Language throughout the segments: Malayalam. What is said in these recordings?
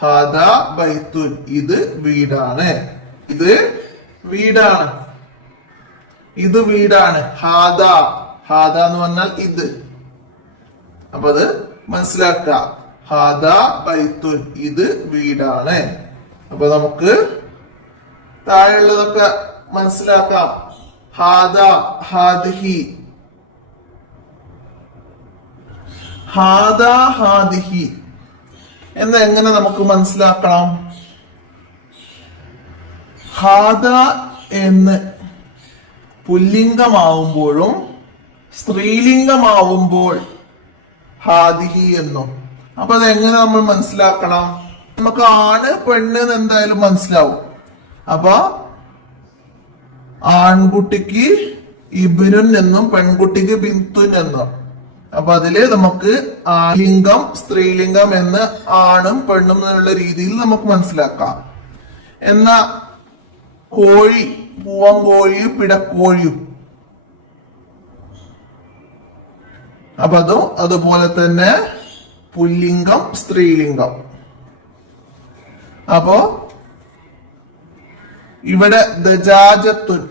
ഹാദാ ബൈത്തുൻ, ഇത് വീടാണ്. ഇത് വീടാണ്. ഇത് വീടാണ്. ഹാദ, ഹാദ എന്ന് പറഞ്ഞാൽ ഇത്. അപ്പൊ അത് മനസ്സിലാക്കുക. ഹാദാ ബൈത്തുൻ, ഇത് വീടാണ്. അപ്പൊ നമുക്ക് താഴെയുള്ളതൊക്കെ മനസ്സിലാക്കാം. ഹാദ, ഹാദിഹി, ഹാദ ഹാദിഹി എന്ന് എങ്ങനെ നമുക്ക് മനസ്സിലാക്കണം? ഹാദ എന്ന് പുല്ലിംഗമാവുമ്പോഴും സ്ത്രീലിംഗമാവുമ്പോൾ ഹാദിഹി എന്നും. അപ്പൊ അതെങ്ങനെ നമ്മൾ മനസ്സിലാക്കണം? നമുക്ക് ആണ് പെണ്ണ് എന്ന് എന്തായാലും മനസ്സിലാവും. അപ്പൊ ആൺകുട്ടിക്ക് ഇബ്നുൻ എന്നും പെൺകുട്ടിക്ക് ബിന്തുൻ എന്നും. അപ്പൊ അതില് നമുക്ക് ലിംഗം സ്ത്രീലിംഗം എന്ന് ആണും പെണ്ണും എന്നുള്ള രീതിയിൽ നമുക്ക് മനസ്സിലാക്കാം. എന്നാ കോഴി, പൂവൻകോഴിയും പിടക്കോഴിയും, അപ്പൊ അതും അതുപോലെ തന്നെ പുല്ലിംഗം സ്ത്രീലിംഗം. അപ്പോ ഇവിടെ ദജാജത്തുൻ.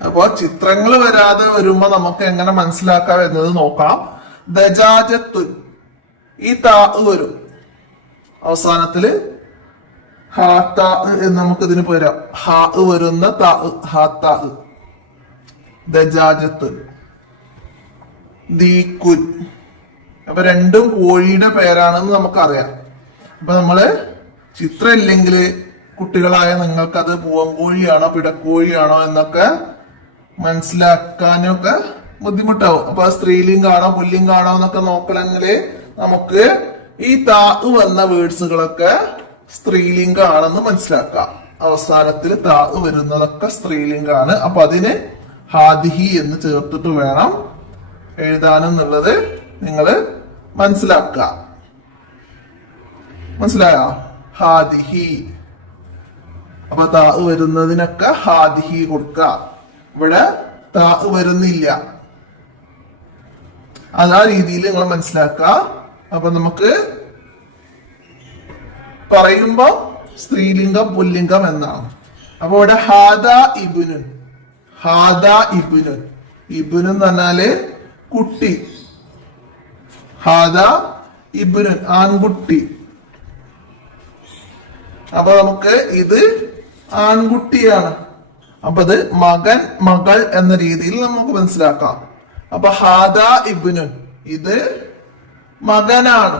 അപ്പോ ചിത്രങ്ങൾ വരാതെ വരുമ്പോ നമുക്ക് എങ്ങനെ മനസ്സിലാക്കാം എന്നത് നോക്കാം. ദജാജത്തുൻ, ഈ താ വരും അവസാനത്തില്. ഹാ താ എന്ന് നമുക്ക് ഇതിന് പോരാം. ഹാ വരുന്ന താ, ഹാ താ. ദജാജത്തുൻ, ദീക്കുൻ. അപ്പൊ രണ്ടും കോഴിയുടെ പേരാണെന്ന് നമുക്കറിയാം. അപ്പൊ നമ്മള് ചിത്രം ഇല്ലെങ്കിൽ കുട്ടികളായ നിങ്ങൾക്ക് അത് പൂവൻകോഴിയാണോ പിടക്കോഴിയാണോ എന്നൊക്കെ മനസ്സിലാക്കാനൊക്കെ ബുദ്ധിമുട്ടാവും. അപ്പൊ സ്ത്രീലിംഗാണോ പുല്ലിംഗാണോ എന്നൊക്കെ നോക്കണമെങ്കിൽ നമുക്ക് ഈ താ വന്ന വേർഡ്സുകളൊക്കെ സ്ത്രീലിംഗാണെന്ന് മനസ്സിലാക്കാം. അവസാനത്തിൽ താ വരുന്നതൊക്കെ സ്ത്രീലിംഗാണ്. അപ്പൊ അതിന് ഹാദിഹി എന്ന് ചേർത്തിട്ട് വേണം എഴുതാനെന്നുള്ളത് നിങ്ങൾ മനസ്സിലാക്കുക. മനസ്സിലായോ? ഹാദിഹി. അപ്പൊ താ വരുന്നതിനൊക്കെ ഹാദിഹി കൊടുക്കുക. ഇവിടെ താ വരുന്നില്ല. അതാ രീതിയിൽ നിങ്ങൾ മനസ്സിലാക്കുക. അപ്പൊ നമുക്ക് പറയുമ്പോ സ്ത്രീലിംഗം പുല്ലിംഗം എന്നാണ്. അപ്പൊ ഇവിടെ ഹാദ ഇബ്നുൻ, ഹാദ ഇബ്നുൻ. ഇബ്നുൻ എന്ന് പറഞ്ഞാല് കുട്ടി. ഹാദ ഇബ്നുൻ, ആൺകുട്ടി. അപ്പൊ നമുക്ക് ഇത് ആൺകുട്ടിയാണ്. അപ്പൊ അത് മകൻ മകൾ എന്ന രീതിയിൽ നമുക്ക് മനസ്സിലാക്കാം. അപ്പൊ ഹാദ ഇബ്നുൻ, ഇത് മകനാണ്.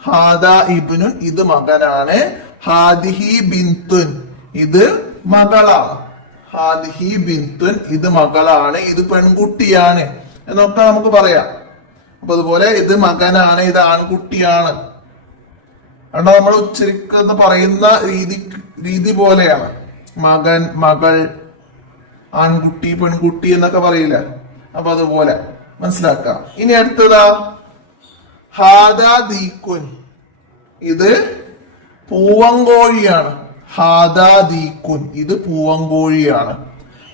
ഹാദ ഇബ്നുൻ, ഇത് മകനാണ്. ഹാദിഹി ബിന്തുൻ, ഇത് മകളാണ്. ഹാദിഹി ബിന്തുൻ, ഇത് മകളാണ്. ഇത് പെൺകുട്ടിയാണ് എന്നൊക്കെ നമുക്ക് പറയാം. അപ്പൊ അതുപോലെ ഇത് മകനാണ്, ഇത് ആൺകുട്ടിയാണ്. കാരണം നമ്മൾ ഉച്ചരിക്കുന്ന പറയുന്ന രീതി പോലെയാണ്. മകൻ, മകൾ, ആൺകുട്ടി, പെൺകുട്ടി എന്നൊക്കെ പറയില്ല. അപ്പൊ അതുപോലെ മനസ്സിലാക്കാം. ഇനി അടുത്തതാ ഹാദാ ദീക്കുൻ, ഇത് പൂവൻകോഴിയാണ്. ഹാദാ ദീക്കുൻ, ഇത് പൂവൻകോഴിയാണ്.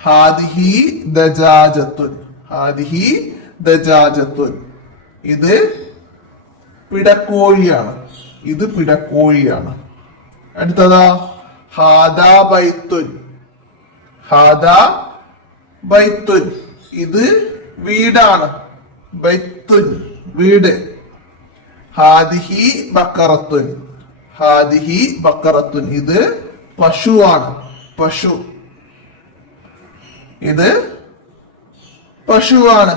ഹാദിഹി ദജാജത്തുൻ, ഹാദിഹി ദജാജത്തുൻ, ഇത് പിടക്കോഴിയാണ്. ഇത് പിടക്കോഴിയാണ്. അടുത്തതാ ഹാദാ ബൈത്തുൻ, ഹാദാ ബൈത്തുൻ, ഇത് വീടാണ്. ബൈത്തുൻ, വീട്. ഹാദിഹി ബക്കറത്തുൻ, ഹാദിഹി ബക്കറത്തുൻ, ഇത് പശുവാണ്. പശു, ഇത് പശുവാണ്.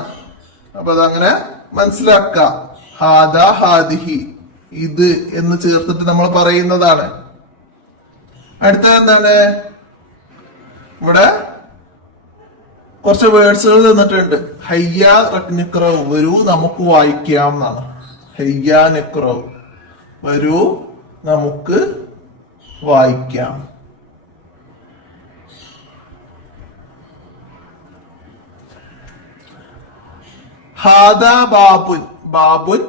അപ്പൊ അതങ്ങനെ മനസ്സിലാക്കാം. ഹാദ ഹാദിഹി, ഇത് എന്ന് ചേർത്തിട്ട് നമ്മൾ പറയുന്നതാണ്. അടുത്തത് എന്താണ്? ഇവിടെ കുറച്ച് വേർഡ്സുകൾ തന്നിട്ടുണ്ട്. ഹയ്യാ നിക്റവ്, വരൂ നമുക്ക് വായിക്കാം എന്നാണ്. ഹയ്യാ നിക്റവ്, വരൂ നമുക്ക് വായിക്കാം. ഹാദാ ബാബുൻ, ബാബുൻ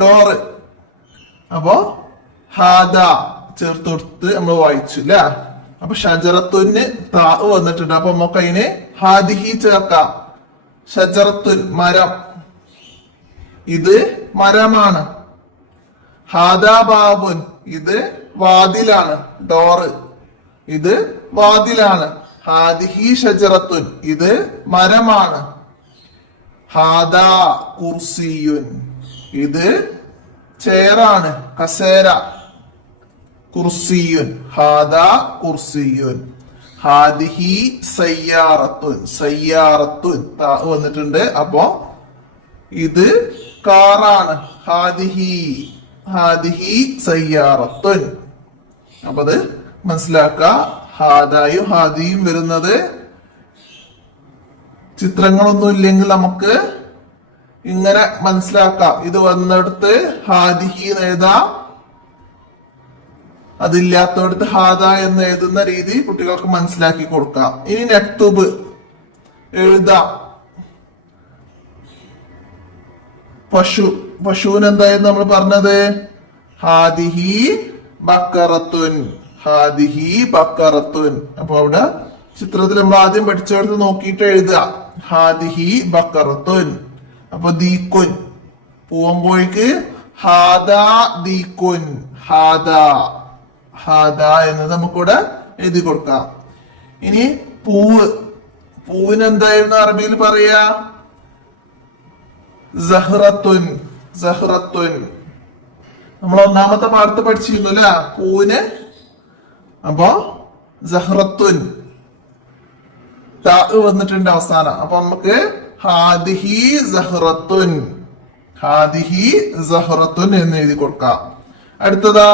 ഡോറ്. അപ്പോ ഹാദ ചേർത്ത് കൊടുത്ത് നമ്മൾ വായിച്ചു അല്ലെ. അപ്പൊ ഷജറത്തുന് താ വന്നിട്ടുണ്ട്. അപ്പൊ നമുക്ക് അതിന് ഹാദിഹി ചേർക്കാം. ഷജറത്തുൻ, മരം, ഇത് മരമാണ്. ഹാദാ ബാബുൻ ഇത് വാതിലാണ്, ഡോറ്, ഇത് വാതിലാണ്. ഹാദിഹി ഷജറത്തുൻ ഇത് മരമാണ്. ഹാദാ കുർസിയുൻ ഇത് ചെയറാണ്, കസേര. കുർസിയുൻ ഹാദാ കുർസിയുൻ. ഹാദിഹി സയ്യാറത്തുൻ സയ്യാറത്തുൻ വന്നിട്ടുണ്ട്. അപ്പോ ഇത് കാറാണ്. ഹാദിഹി ഹാദിഹി സയ്യാറത്തുൻ. അപ്പൊ അത് മനസ്സിലാക്ക. ഹാദായും ഹാദിയും വരുന്നത് ചിത്രങ്ങളൊന്നും ഇല്ലെങ്കിൽ നമുക്ക് ഇങ്ങനെ മനസ്സിലാക്കാം. ഇത് വന്നിടത്ത് ഹാദിഹി എന്ന് എഴുതാം, അതില്ലാത്തടത്ത് ഹാദ എന്ന് എഴുതുന്ന രീതി കുട്ടികൾക്ക് മനസ്സിലാക്കി കൊടുക്കാം. ഇനി നക്തുബ് എഴുതാം. പശു, പശുവിന് എന്തായിരുന്നു നമ്മൾ പറഞ്ഞത്? ഹാദിഹി ബക്കറത്തുൻ ഹാദിഹി ബക്കറത്തുൻ. അപ്പൊ അവിടെ ചിത്രത്തിൽ നമ്മൾ ആദ്യം പഠിച്ചെടുത്ത് നോക്കിയിട്ട് എഴുതുക. ഹാദിഹി ബക്കറത്തുൻ. അപ്പൊ ദീക്കുൻ പൂവമ്പോഴേക്ക് ഹാദാ ദീക്കുൻ. ഹാദാ ഹാദാ എന്നത് നമുക്കിവിടെ എഴുതി കൊടുക്കാം. ഇനി പൂവ്, പൂവിന് എന്തായിരുന്നു അറബിയിൽ പറയാ? സഹ്റത്തുൻ സഹ്റത്തുൻ. നമ്മൾ ഒന്നാമത്തെ പാഠത്ത് പഠിച്ചിരുന്നു അല്ല പൂവിന്. അപ്പൊ സഹ്റത്തുൻ വന്നിട്ടുണ്ട് അവസാനം. അപ്പൊ നമുക്ക് ഹാദിഹി സഹ്റത്തുൻ ഹാദിഹി സഹ്റത്തുൻ എന്ന് എഴുതി കൊടുക്കാം. അടുത്തതാ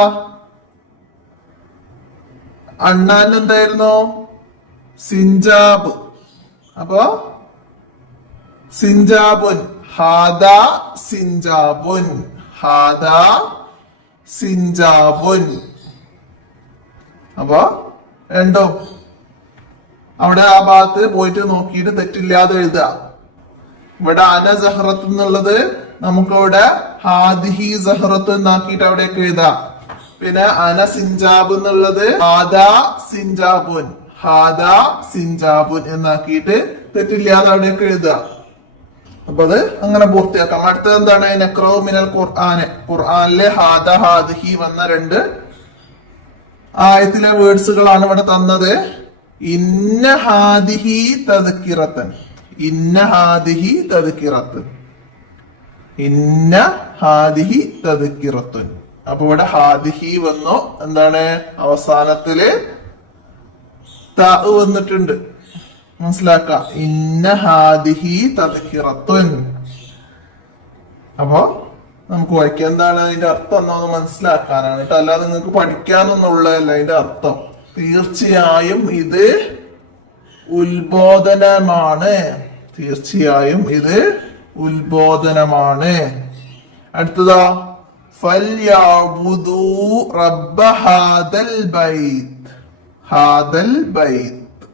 അണ്ണാൻ എന്തായിരുന്നു? സിഞ്ചാബ്. അപ്പൊ സിഞ്ചാബുൻ ഹാദാ സിഞ്ചാബുൻ ഹാദാ സിഞ്ചാബുൻ. അപ്പൊ രണ്ടോ അവിടെ ആ ഭാഗത്ത് പോയിട്ട് നോക്കിയിട്ട് തെറ്റില്ലാതെ എഴുതുക. ഇവിടെ അന സഹറത്ത് എന്നുള്ളത് നമുക്കവിടെ ഹാദിഹി സഹറത്ത് എന്നാക്കിയിട്ട് അവിടേക്ക് എഴുതാം. പിന്നെ അന സിഞ്ചാബ് എന്നുള്ളത് ഹാദാ സിഞ്ചാബുൻ ഹാദാ സിഞ്ചാബുൻ എന്നാക്കിയിട്ട് തെറ്റില്ലാതെ അവിടേക്ക് എഴുതുക. അപ്പൊ അത് അങ്ങനെ പൂർത്തിയാക്കാം. അടുത്തത് എന്താണ്? നക്റഉ മിനൽ ഖുർആന്. ഖുർആനിലെ ഹാദ ഹാദിഹി വന്ന രണ്ട് ആയത്തിലെ വേർഡ്സുകളാണ് ഇവിടെ തന്നത്. ഇന്ന ഹാദിഹി തദ്കിറത്തൻ ഇന്ന ഹാദിഹി തദ്കിറത്തൻ ഇന്ന ഹാദിഹി തദ്കിറത്തൻ. അപ്പൊ ഇവിടെ ഹാദിഹി വന്നു. എന്താണ്? അവസാനത്തില് ത വന്നിട്ടുണ്ട്. മനസ്സിലാക്ക. ഇന്ന ഹാദിഹി തദ്കിറത്തുൻ. അപ്പൊ നമുക്ക് വായിക്കാം. എന്താണ് അതിന്റെ അർത്ഥം എന്നൊന്ന് മനസ്സിലാക്കാനാണ് കേട്ടോ, അല്ലാതെ നിങ്ങൾക്ക് പഠിക്കാനൊന്നുള്ളതല്ല അതിന്റെ അർത്ഥം. തീർച്ചയായും ഇത് ഉത്ബോധനമാണ്. തീർച്ചയായും ഇത് ഉത്ബോധനമാണ്. അടുത്തതാ ഫൽയഅ്ബുദൂ റബ്ബ ഹാദൽ ബൈത്ത് ഹാദൽ ബൈത്ത്.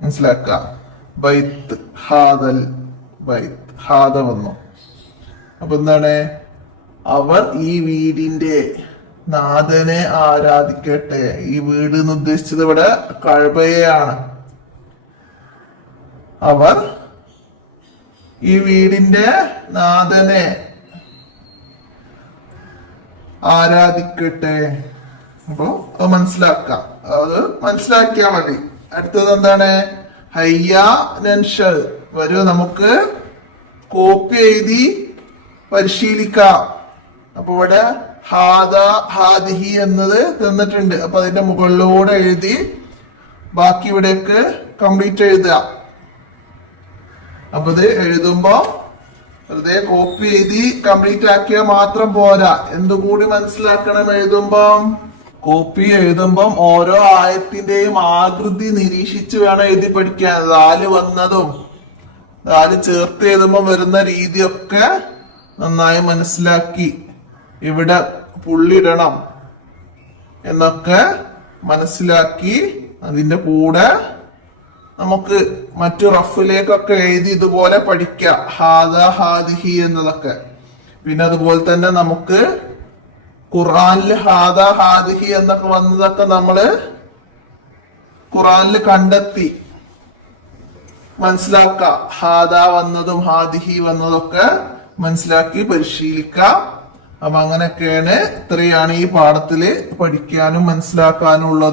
മനസ്സിലാക്ക. ബൈത്ത് ഹാദൽ ബൈത്ത് ഹാദ വന്നു. അപ്പൊ എന്താണ്? അവർ ഈ വീടിന്റെ നാഥനെ ആരാധിക്കട്ടെ. ഈ വീട് എന്ന് ഉദ്ദേശിച്ചത് ഇവിടെ കഅബയാണ്. അവർ ഈ വീടിന്റെ നാഥനെ ആരാധിക്കട്ടെ. അപ്പൊ അത് മനസ്സിലാക്കാം. അത് മനസ്സിലാക്കിയാ മതി. അടുത്തത് എന്താണ്? ഹയ്യ നൻഷൽ. വരൂ നമുക്ക് കോപ്പി എഴുതി പരിശീലിക്കാം. അപ്പൊ ഇവിടെ ഹാദ ഹാദിഹി എന്നത് തന്നിട്ടുണ്ട്. അപ്പൊ അതിന്റെ മുകളിലൂടെ എഴുതി ബാക്കി ഇവിടേക്ക് കംപ്ലീറ്റ് എഴുതുക. അപ്പൊ ഇത് എഴുതുമ്പോ വെറുതെ കോപ്പി എഴുതി കംപ്ലീറ്റ് ആക്കിയാൽ മാത്രം പോരാ, എന്തുകൂടി മനസ്സിലാക്കണം എഴുതുമ്പം. കോപ്പി എഴുതുമ്പം ഓരോ ആയത്തിന്റെയും ആകൃതി നിരീക്ഷിച്ച് വേണം എഴുതി പഠിക്കാൻ. ദാല് വന്നതും ദാല് ചേർത്ത് എഴുതുമ്പം വരുന്ന രീതിയൊക്കെ നന്നായി മനസ്സിലാക്കി ഇവിടെ പുള്ളിടണം എന്നൊക്കെ മനസ്സിലാക്കി അതിന്റെ കൂടെ നമുക്ക് മറ്റു റഫിലേക്കൊക്കെ എഴുതി ഇതുപോലെ പഠിക്കാം. ഹാദ ഹാദിഹി എന്നതൊക്കെ. പിന്നെ അതുപോലെ തന്നെ നമുക്ക് ഖുർആനിൽ ഹാദ ഹാദിഹി എന്നൊക്കെ വന്നതൊക്കെ നമ്മള് ഖുർആനിൽ കണ്ടെത്തി മനസ്സിലാക്കാം. ഹാദ വന്നതും ഹാദിഹി വന്നതൊക്കെ മനസ്സിലാക്കി പരിശീലിക്കാം. അപ്പൊ അങ്ങനെയൊക്കെയാണ് ഇത്രയാണ് ഈ പാഠത്തില് പഠിക്കാനും മനസ്സിലാക്കാനും ഉള്ളത്.